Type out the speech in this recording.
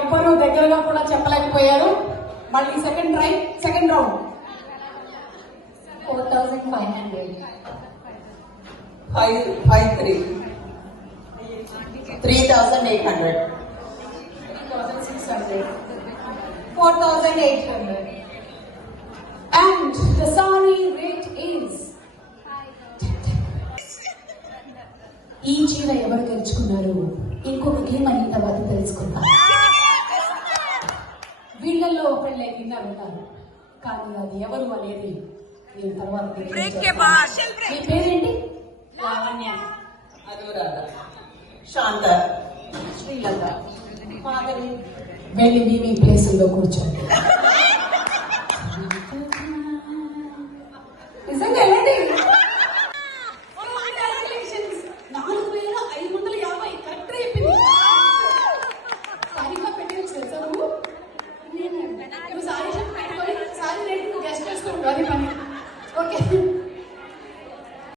ఎవ్వరూ దగ్గరగా కూడా చెప్పలేకపోయారు. మళ్ళీ second round 4,500. 553. 3,800. 3,600. 4,800. And the saree rate is ఈ చీర ఎవరు గెలుచుకున్నారు ఇంకొక గేమ్ అయిన తర్వాత తెలుసుకుందాం. వీళ్ళల్లో ఒకళ్ళే విన్నర్ ఉంటారు, కానీ అది ఎవరు అనేది నేను తర్వాత మీ పేరేంటి? లావణ్య. అనురాధ. శాంత. శ్రీలంక. మాధవి. వెళ్ళి మీ ప్లేసుల్లో కూర్చోండి. నిజంగా వెళ్ళండి. 4,550 కరెక్ట్ అయిపోయింది. సరిగ్గా పెట్టి తెలుసా నువ్వు?